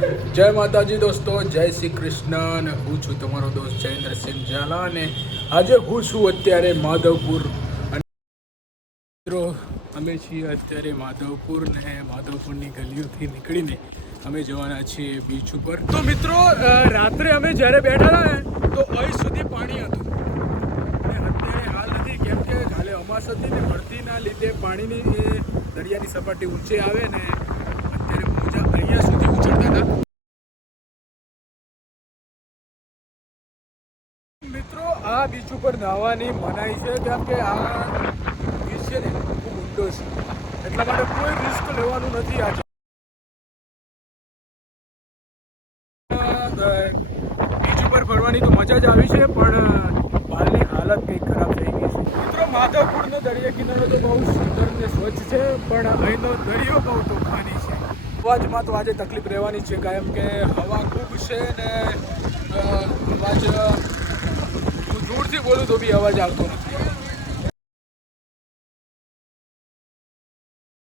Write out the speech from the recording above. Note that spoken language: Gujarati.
જય માતાજી દોસ્તો, જય શ્રી કૃષ્ણ. અને હું છું તમારો દોસ્ત જયેન્દ્રસિંહ ઝાલા અને આજે હું છું અત્યારે માધવપુર. અને મિત્રો અમે છીએ અત્યારે માધવપુર ને માધવપુરની ગલીઓથી નીકળીને અમે જવાના છીએ બીચ ઉપર. તો મિત્રો રાત્રે અમે જ્યારે બેઠા હતા ને તો અહીં સુધી પાણી હતું અને અત્યારે હાલ નથી, કેમ કે કાલે અમાસ હતી ને ભરતીના લીધે પાણીની દરિયાની સપાટી ઊંચે આવે ને અત્યારે મોજા અહીંયા સુધી ઉછળતા હતા. મિત્રો આ બીચ ઉપર નાહવાની મનાઈ છે, કેમ કે આ બીચ છે ને ખૂબ ઊંડો છે, એટલા માટે કોઈ રિસ્ક લેવાનું નથી. આજે બીચ ઉપર ફરવાની તો મજા જ આવી છે, પણ હાલની હાલત કંઈક ખરાબ થઈ ગઈ છે. મિત્રો માધવપુરનો દરિયા કિનારો તો બહુ સુંદર ને સ્વચ્છ છે, પણ અહીંનો દરિયો બહુ તોફાની છે. અવાજમાં તો આજે તકલીફ રહેવાની છે, કેમ કે હવા ખૂબ છે ને અવાજ હું દૂરથી બોલું તો બી અવાજ આવતો નથી.